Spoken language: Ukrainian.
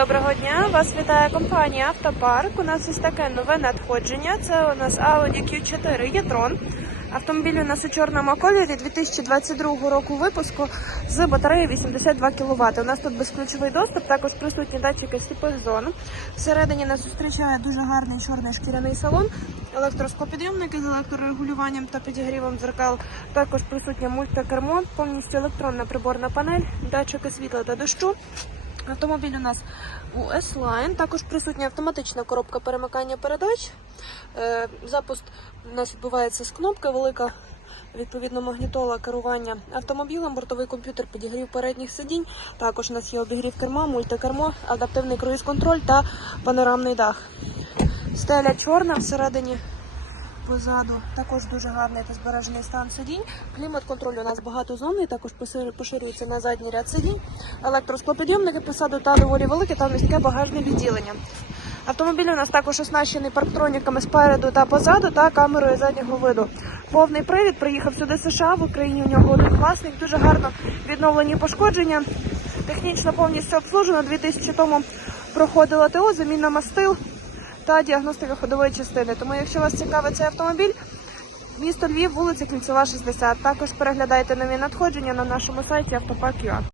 Доброго дня! Вас вітає компанія Автопарк. У нас ось таке нове надходження. Це у нас Audi Q4 e-tron. Автомобіль у нас у чорному кольорі 2022 року випуску з батареєю 82 кВт. У нас тут безключовий доступ, також присутні датчики сліпих зон. Всередині нас зустрічає дуже гарний чорний шкіряний салон, електросклопідйомники з електрорегулюванням та підігрівом дзеркал. Також присутнє мультикермо, повністю електронна приборна панель, датчики світла та дощу. Автомобіль у нас у S-Line, також присутня автоматична коробка перемикання передач. Е, Запуск у нас відбувається з кнопки, велика відповідно магнітола керування автомобілем, бортовий комп'ютер, підігрів передніх сидінь. Також у нас є обігрів керма, мультикермо, адаптивний круїз-контроль та панорамний дах. Стеля чорна всередині. Позаду також дуже гарний та збережений стан сидінь. Клімат-контроль у нас багатозонний, також поширюється на задній ряд сидінь. Електросклопідйомники посаду та доволі велике та міське багажне відділення. Автомобіль у нас також оснащений парктроніками спереду та позаду та камерою заднього виду. Повний привід приїхав сюди США. В Україні у нього один власник. Дуже гарно відновлені пошкодження. Технічно повністю обслужено. 2000 тому проходила ТО, заміна мастил та діагностика ходової частини. Тому, якщо вас цікавить цей автомобіль, місто Львів, вулиця Кільцева, 60. Також переглядайте нові надходження на нашому сайті автопарк.ua.